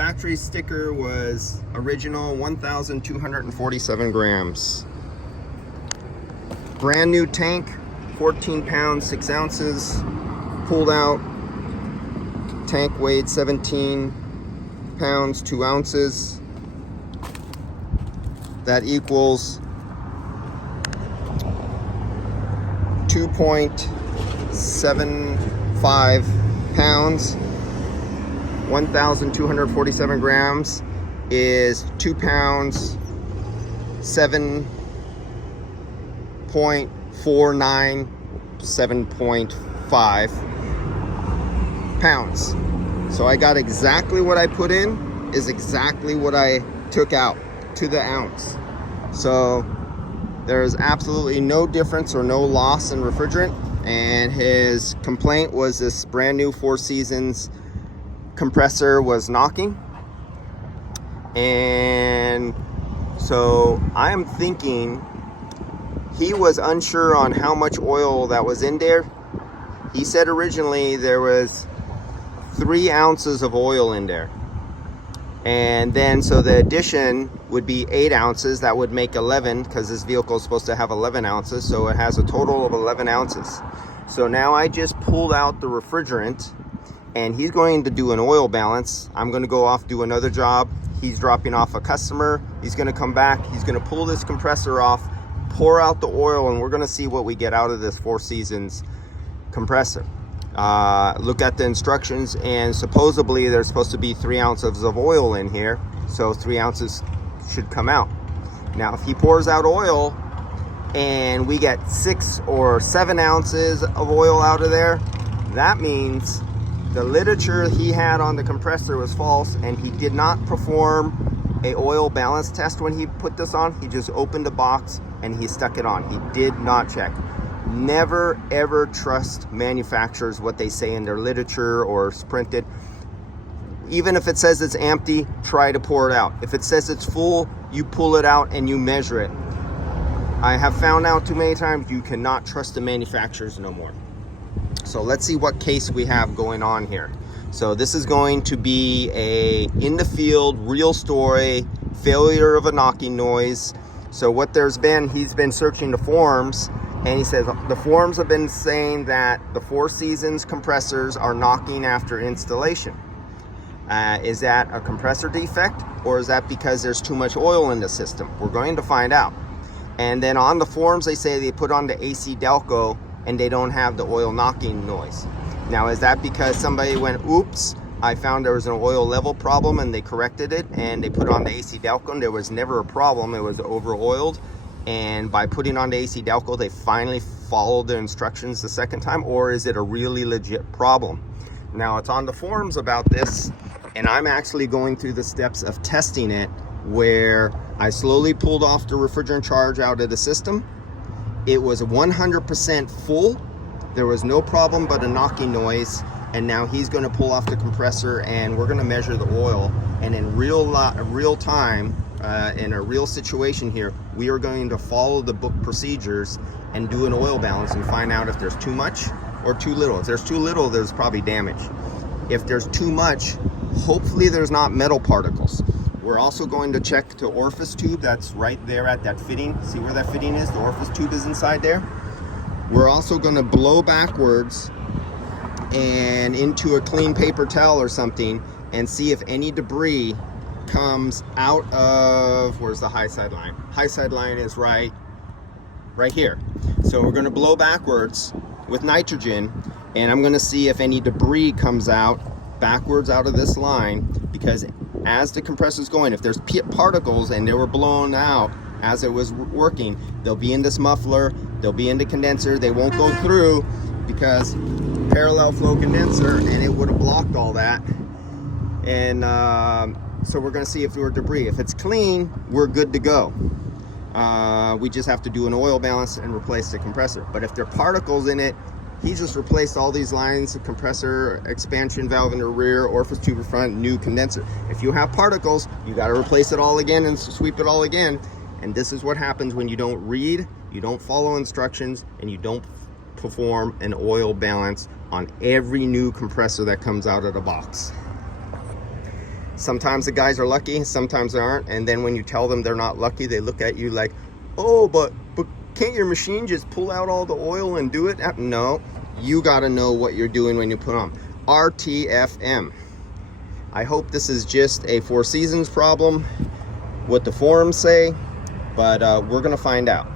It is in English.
factory sticker was original 1,247 grams. Brand new tank, 14 pounds, 6 ounces. Pulled out. Tank weighed 17 pounds, 2 ounces. That equals 2.75 pounds. 1,247 grams is 2 pounds, 7.49, 7.5 pounds. So I got exactly what I put in is exactly what I took out to the ounce. So there's absolutely no difference or no loss in refrigerant. And his complaint was this brand new Four Seasons compressor was knocking. And so I am thinking he was unsure on how much oil that was in there. He said originally there was 3 ounces of oil in there, and then so the addition would be 8 ounces. That would make 11, because this vehicle is supposed to have 11 ounces, so it has a total of 11 ounces. So now I just pulled out the refrigerant, and he's going to do an oil balance. I'm going to go off, do another job. He's dropping off a customer. He's going to come back. He's going to pull this compressor off, pour out the oil, and we're going to see what we get out of this Four Seasons compressor. Look at the instructions, and supposedly there's supposed to be 3 ounces of oil in here, so 3 ounces should come out. Now if he pours out oil and we get 6 or 7 ounces of oil out of there, that means the literature he had on the compressor was false, and he did not perform a oil balance test when he put this on. He just opened the box and he stuck it on. He did not check. Never ever trust manufacturers, what they say in their literature or printed. Even if it says it's empty, try to pour it out. If it says it's full, you pull it out and you measure it. I have found out too many times you cannot trust the manufacturers no more. So let's see what case we have going on here. So this is going to be a in the field, real story, failure of a knocking noise. So what there's been, he's been searching the forums, and he says the forums have been saying that the Four Seasons compressors are knocking after installation. Is that a compressor defect, or is that because there's too much oil in the system? We're going to find out. And then on the forums, they say they put on the AC Delco and they don't have the oil knocking noise. Now, is that because somebody went, oops, I found there was an oil level problem, and they corrected it and they put on the AC Delco, and there was never a problem, it was over oiled, and by putting on the AC Delco they finally followed the instructions the second time? Or is it a really legit problem? Now, it's on the forums about this, and I'm actually going through the steps of testing it, where I slowly pulled off the refrigerant charge out of the system. It was 100% full. There was no problem but a knocking noise. And now he's going to pull off the compressor, and we're going to measure the oil. And in real time, in a real situation here, we are going to follow the book procedures and do an oil balance and find out if there's too much or too little. If there's too little, there's probably damage. If there's too much, hopefully there's not metal particles. We're also going to check the orifice tube that's right there at that fitting. See where that fitting is? The orifice tube is inside there. We're also going to blow backwards and into a clean paper towel or something and see if any debris comes out of, where's the high side line? High side line is right here. So we're going to blow backwards with nitrogen, and I'm going to see if any debris comes out backwards out of this line, because as the compressor's going, if there's particles and they were blown out as it was working, they'll be in this muffler, they'll be in the condenser, they won't go through because parallel flow condenser, and it would have blocked all that. And so we're going to see if there were debris. If it's clean, we're good to go. We just have to do an oil balance and replace the compressor. But if there are particles in it, he just replaced all these lines, the compressor, expansion valve in the rear, orifice tube in front, new condenser. If you have particles, you got to replace it all again and sweep it all again. And this is what happens when you don't read, you don't follow instructions, and you don't perform an oil balance on every new compressor that comes out of the box. Sometimes the guys are lucky, sometimes they aren't, and then when you tell them they're not lucky, they look at you like, oh, but can't your machine just pull out all the oil and do it? No, you got to know what you're doing when you put on RTFM. I hope this is just a Four Seasons problem, what the forums say, but we're gonna find out.